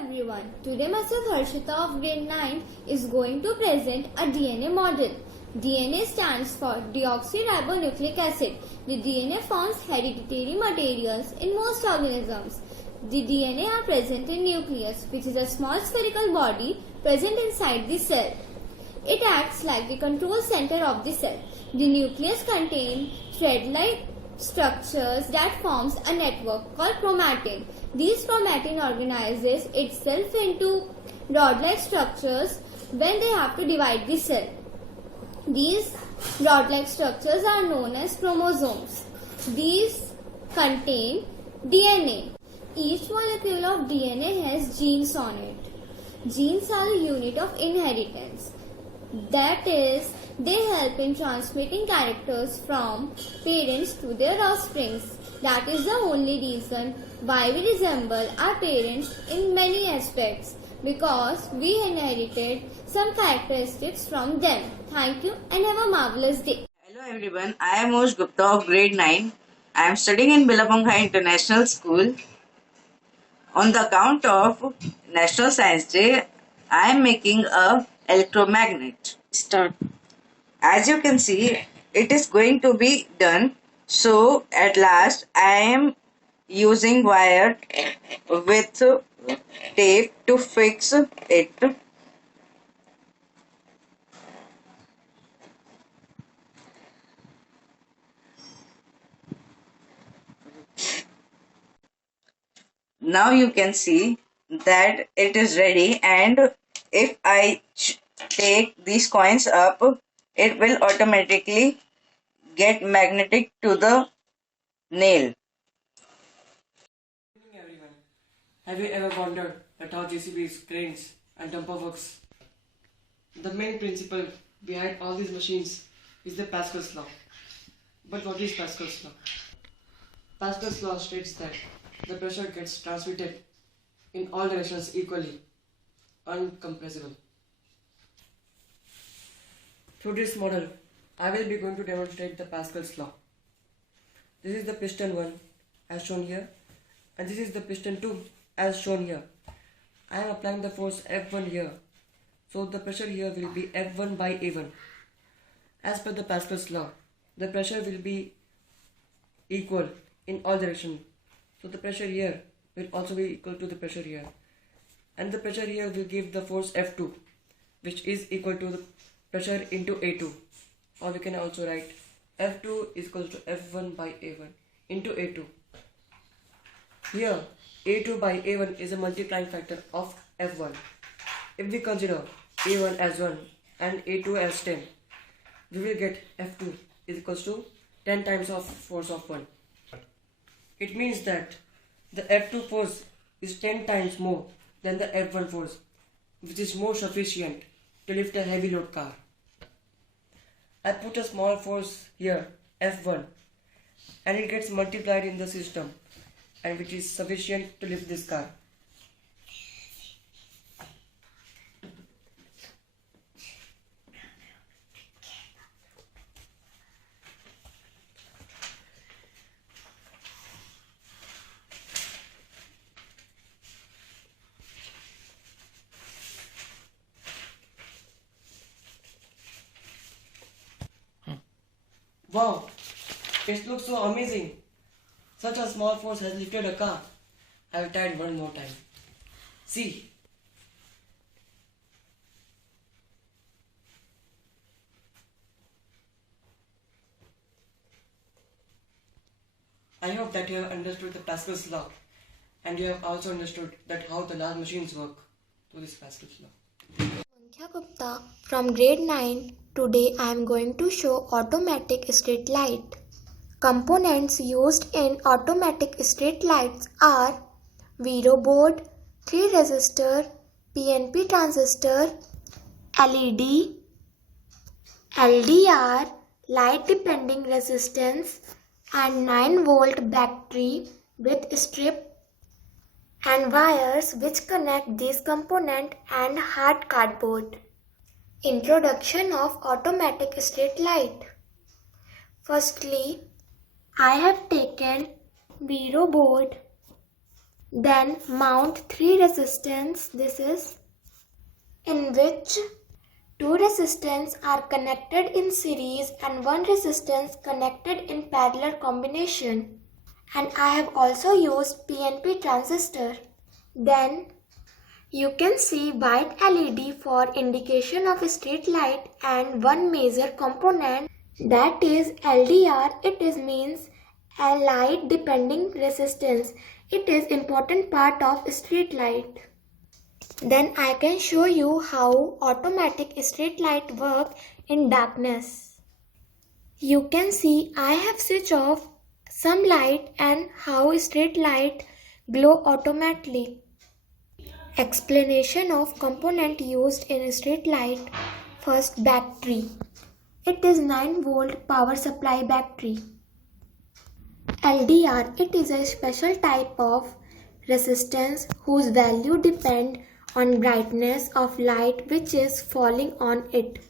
everyone. Today Mr. Harshita of grade 9 is going to present a DNA model. DNA stands for deoxyribonucleic acid. The DNA forms hereditary materials in most organisms. The DNA are present in nucleus, which is a small spherical body present inside the cell. It acts like the control center of the cell. The nucleus contains thread-like structures that forms a network called chromatin. These chromatin organizes itself into rod-like structures when they have to divide the cell. These rod-like structures are known as chromosomes. These contain DNA. Each molecule of DNA has genes on it. Genes are a unit of inheritance. That is, they help in transmitting characters from parents to their offsprings. That is the only reason why we resemble our parents in many aspects, because we inherited some characteristics from them. Thank you and have a marvelous day. Hello everyone, I am Mosh Gupta of grade 9. I am studying in Billabongga International School. On the account of National Science Day, I am making a electromagnet. Start. As you can see, it is going to be done. So at last, I am using wire with tape to fix it. Now you can see that it is ready, and if I take these coins up, it will automatically get magnetic to the nail. Good evening everyone. Have you ever wondered at how JCBs, cranes and dumper works? The main principle behind all these machines is the Pascal's law. But what is Pascal's law? Pascal's law states that the pressure gets transmitted in all directions equally, uncompressible. Through this model, I will be going to demonstrate the Pascal's law. This is the piston 1 as shown here, and this is the piston 2 as shown here. I am applying the force F1 here, so the pressure here will be F1 by A1. As per the Pascal's law, the pressure will be equal in all directions. So the pressure here will also be equal to the pressure here. And the pressure here will give the force F2, which is equal to the pressure into A2. Or we can also write F2 is equal to F1 by A1 into A2. Here, A2 by A1 is a multiplying factor of F1. If we consider A1 as 1 and A2 as 10, we will get F2 is equal to 10 times of force of 1. It means that the F2 force is 10 times more than the F1 force, which is more sufficient to lift a heavy load car. I put a small force here, F1, and it gets multiplied in the system, and which is sufficient to lift this car. Wow, it looks so amazing. Such a small force has lifted a car. I will try it one more time. See. I hope that you have understood the Pascal's law, and you have also understood that how the large machines work to this Pascal's law. Sankhya Gupta from grade 9. Today I am going to show automatic street light. Components used in automatic street lights are Vero board, 3 resistor, PNP transistor, LED, LDR, light depending resistance, and 9-volt battery with strip and wires which connect these components, and hard cardboard. Introduction of automatic street light. Firstly, I have taken Vero board Then mount 3 resistance, this is in which 2 resistance are connected in series and 1 resistance connected in parallel combination. And I have also used PNP transistor. Then you can see white LED for indication of street light and one major component, that is LDR. It is means a light depending resistance. It is important part of street light. Then I can show you how automatic street light work in darkness. You can see I have switched off some light and how street light glow automatically. Explanation of component used in street light. First, battery. It is 9 volt power supply battery. LDR. It is a special type of resistance whose value depend on brightness of light which is falling on it.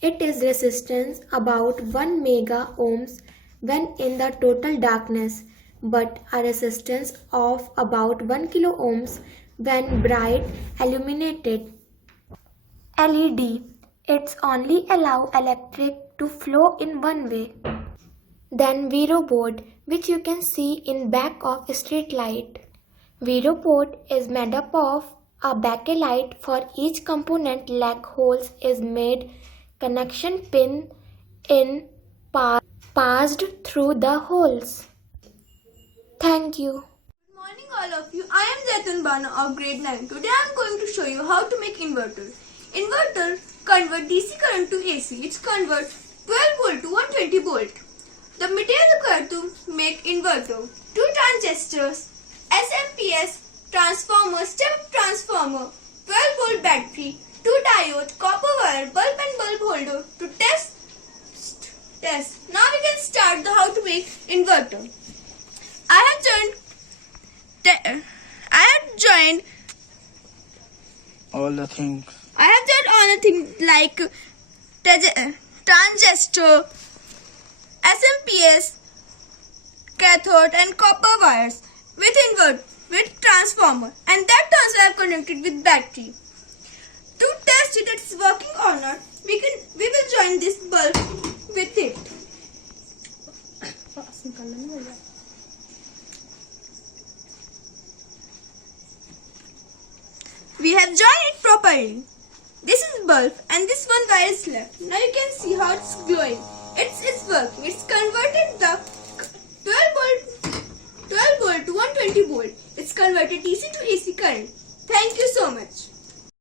It is resistance about 1 mega ohms when in the total darkness, but a resistance of about 1 kilo ohms when bright illuminated. LED. It's only allow electric to flow in one way. Then Vero board, which you can see in back of street light. Vero board is made up of a bakelite. For each component lag holes is made connection pin in passed through the holes. Thank you. Good morning all of you. I am Zaitun Bana of grade 9. Today I am going to show you how to make inverter. Inverter convert DC current to AC. It's convert 12 volt to 120 volt. The material required to make inverter: 2 transistors, SMPS transformer, step transformer, 12 volt battery, 2 diodes, copper wire, bulb and bulb holder to test. Now we can start the how to make inverter. I have joined all the things. Like transistor, SMPS, cathode and copper wires with transformer, and that transformer I have connected with battery. To test it it's working or not, we will join this bulb with it. We have joined it properly. This is bulb and this one wire is left. Now you can see how it's glowing. It's working. It's converted the 12 volt to 120 volt. It's converted DC to AC current.